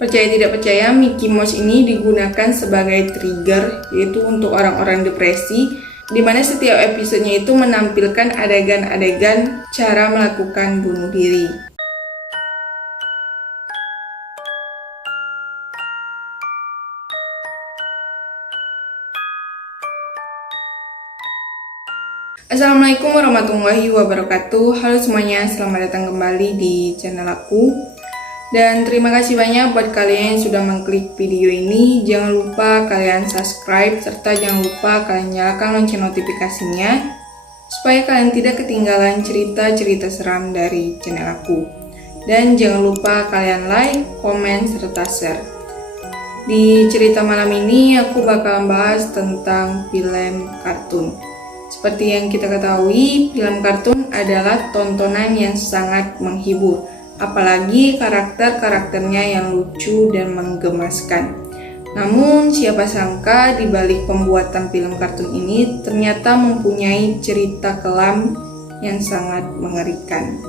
Percaya tidak percaya, Mickey Mouse ini digunakan sebagai trigger, yaitu untuk orang-orang depresi, di mana setiap episodenya itu menampilkan adegan-adegan cara melakukan bunuh diri. Assalamualaikum warahmatullahi wabarakatuh. Halo semuanya, selamat datang kembali di channel aku. Dan terima kasih banyak buat kalian yang sudah mengklik video ini. Jangan lupa kalian subscribe, serta jangan lupa kalian nyalakan lonceng notifikasinya, supaya kalian tidak ketinggalan cerita-cerita seram dari channel aku. Dan jangan lupa kalian like, komen, serta share. Di cerita malam ini aku bakal bahas tentang film kartun. Seperti yang kita ketahui, film kartun adalah tontonan yang sangat menghibur, apalagi karakter-karakternya yang lucu dan menggemaskan. Namun, siapa sangka di balik pembuatan film kartun ini ternyata mempunyai cerita kelam yang sangat mengerikan.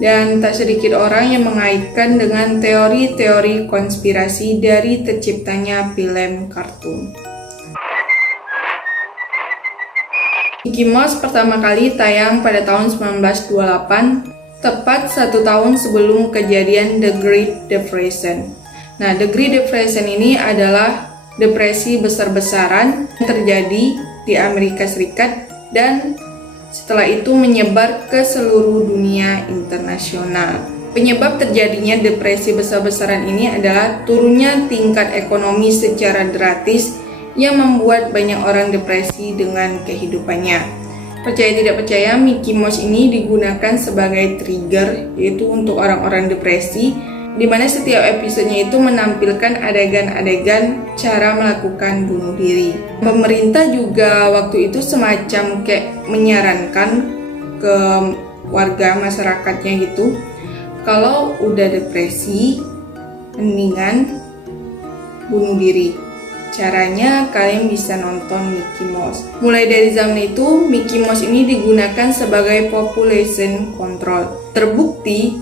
Dan tak sedikit orang yang mengaitkan dengan teori-teori konspirasi dari terciptanya film kartun. Mickey Mouse pertama kali tayang pada tahun 1928, tepat 1 tahun sebelum kejadian The Great Depression. Nah, The Great Depression ini adalah depresi besar-besaran yang terjadi di Amerika Serikat dan setelah itu menyebar ke seluruh dunia internasional. Penyebab terjadinya depresi besar-besaran ini adalah turunnya tingkat ekonomi secara drastis yang membuat banyak orang depresi dengan kehidupannya. Percaya tidak percaya, Mickey Mouse ini digunakan sebagai trigger, yaitu untuk orang-orang depresi, di mana setiap episodenya itu menampilkan adegan-adegan cara melakukan bunuh diri. Pemerintah juga waktu itu semacam kayak menyarankan ke warga masyarakatnya gitu, kalau udah depresi, mendingan bunuh diri. Caranya kalian bisa nonton Mickey Mouse. Mulai dari zaman itu, Mickey Mouse ini digunakan sebagai population control. Terbukti,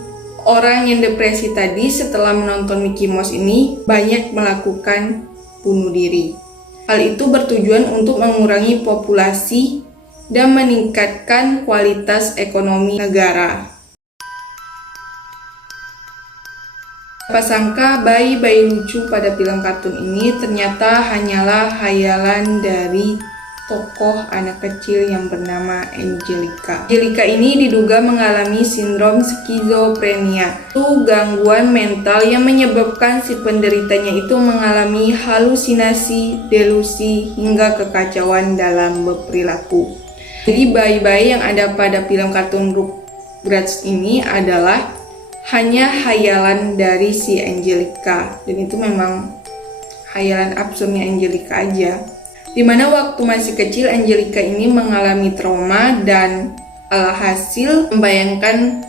orang yang depresi tadi setelah menonton Mickey Mouse ini banyak melakukan bunuh diri. Hal itu bertujuan untuk mengurangi populasi dan meningkatkan kualitas ekonomi negara. Siapa sangka bayi-bayi lucu pada film kartun ini ternyata hanyalah hayalan dari tokoh anak kecil yang bernama Angelica. Angelica ini diduga mengalami sindrom skizofrenia, itu gangguan mental yang menyebabkan si penderitanya itu mengalami halusinasi, delusi, hingga kekacauan dalam berperilaku. Jadi bayi-bayi yang ada pada film kartun Rugrats ini adalah hanya hayalan dari si Angelica, dan itu memang hayalan absurdnya Angelica aja. Dimana waktu masih kecil Angelica ini mengalami trauma dan alhasil membayangkan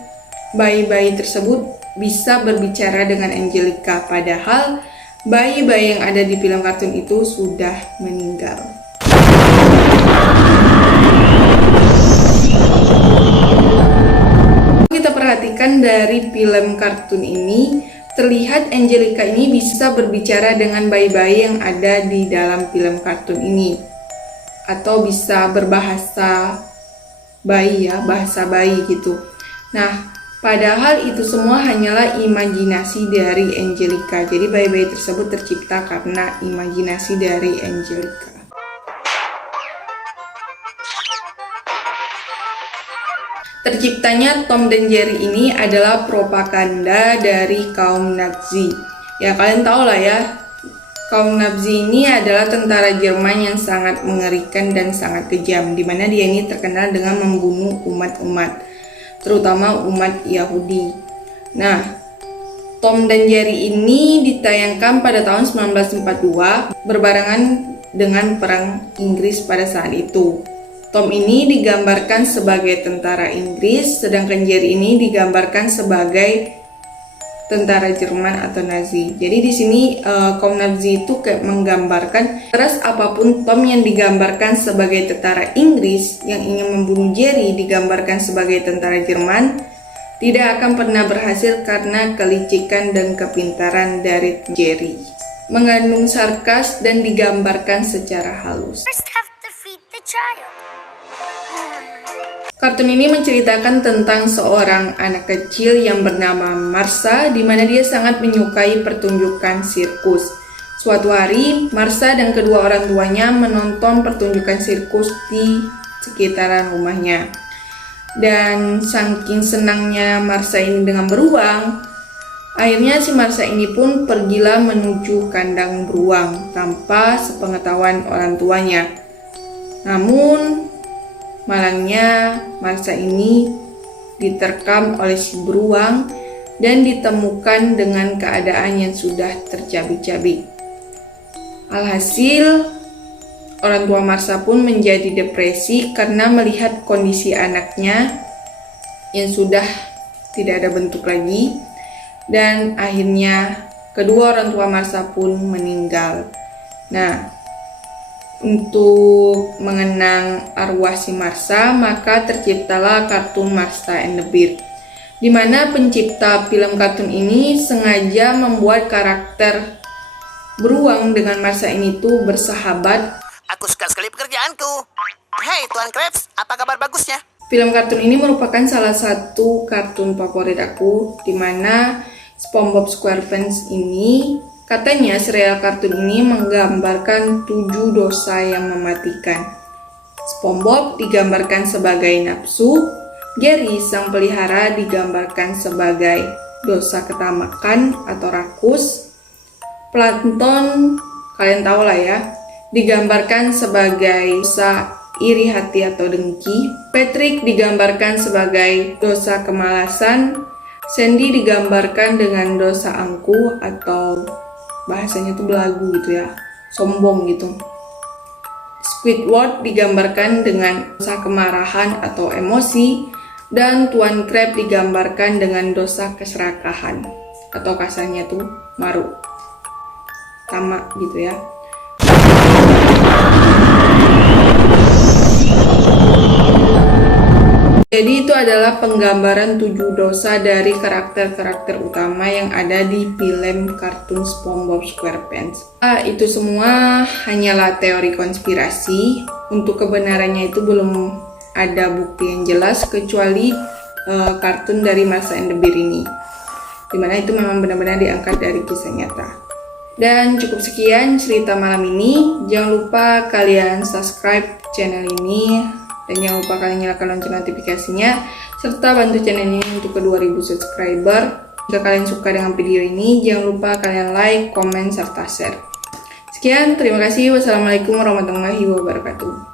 bayi-bayi tersebut bisa berbicara dengan Angelica, padahal bayi-bayi yang ada di film kartun itu sudah meninggal. Kita perhatikan dari film kartun ini, terlihat Angelica ini bisa berbicara dengan bayi-bayi yang ada di dalam film kartun ini, atau bisa berbahasa bayi ya, bahasa bayi gitu. Nah, padahal itu semua hanyalah imajinasi dari Angelica. Jadi bayi-bayi tersebut tercipta karena imajinasi dari Angelica. Terciptanya Tom dan Jerry ini adalah propaganda dari kaum Nazi. Ya, kalian tahu lah ya, kaum Nazi ini adalah tentara Jerman yang sangat mengerikan dan sangat kejam, di mana dia ini terkenal dengan membunuh umat-umat, terutama umat Yahudi. Nah, Tom dan Jerry ini ditayangkan pada tahun 1942, berbarengan dengan Perang Inggris pada saat itu. Tom ini digambarkan sebagai tentara Inggris, sedangkan Jerry ini digambarkan sebagai tentara Jerman atau Nazi. Jadi di sini kaum Nazi itu kayak menggambarkan keras apapun Tom yang digambarkan sebagai tentara Inggris yang ingin membunuh Jerry digambarkan sebagai tentara Jerman, tidak akan pernah berhasil karena kelicikan dan kepintaran dari Jerry. Mengandung sarkas dan digambarkan secara halus. Kartun ini menceritakan tentang seorang anak kecil yang bernama Marsha, di mana dia sangat menyukai pertunjukan sirkus. Suatu hari, Marsha dan kedua orang tuanya menonton pertunjukan sirkus di sekitaran rumahnya. Dan saking senangnya Marsha ini dengan beruang, akhirnya si Marsha ini pun pergilah menuju kandang beruang tanpa sepengetahuan orang tuanya. Namun, malangnya Marsha ini diterkam oleh si beruang dan ditemukan dengan keadaan yang sudah tercabik-cabik. Alhasil, orang tua Marsha pun menjadi depresi karena melihat kondisi anaknya yang sudah tidak ada bentuk lagi, dan akhirnya kedua orang tua Marsha pun meninggal. Nah, untuk mengenang arwah si Marsha, maka terciptalah kartun Marsha and the Bear, di mana pencipta film kartun ini sengaja membuat karakter beruang dengan Marsha ini tuh bersahabat. Aku suka sekali pekerjaanku. Hei Tuan Krabs, apa kabar bagusnya? Film kartun ini merupakan salah satu kartun favorit aku, di mana SpongeBob SquarePants ini katanya serial kartun ini menggambarkan 7 dosa yang mematikan. SpongeBob digambarkan sebagai nafsu, Gary sang pelihara digambarkan sebagai dosa ketamakan atau rakus, Plankton kalian tahu lah ya, digambarkan sebagai dosa iri hati atau dengki, Patrick digambarkan sebagai dosa kemalasan, Sandy digambarkan dengan dosa angkuh atau bahasanya tuh belagu gitu ya, sombong gitu. Squidward digambarkan dengan dosa kemarahan atau emosi, dan Tuan Crab digambarkan dengan dosa keserakahan atau kasarnya tuh maru, tamak gitu ya. Jadi itu adalah penggambaran 7 dosa dari karakter-karakter utama yang ada di film kartun SpongeBob SquarePants. Itu semua hanyalah teori konspirasi. Untuk kebenarannya itu belum ada bukti yang jelas kecuali kartun dari Marsha and the Bear ini, dimana itu memang benar-benar diangkat dari kisah nyata. Dan cukup sekian cerita malam ini. Jangan lupa kalian subscribe channel ini, dan jangan lupa kalian nyalakan lonceng notifikasinya, serta bantu channel ini untuk ke 2000 subscriber. Jika kalian suka dengan video ini, jangan lupa kalian like, komen, serta share. Sekian, terima kasih. Wassalamualaikum warahmatullahi wabarakatuh.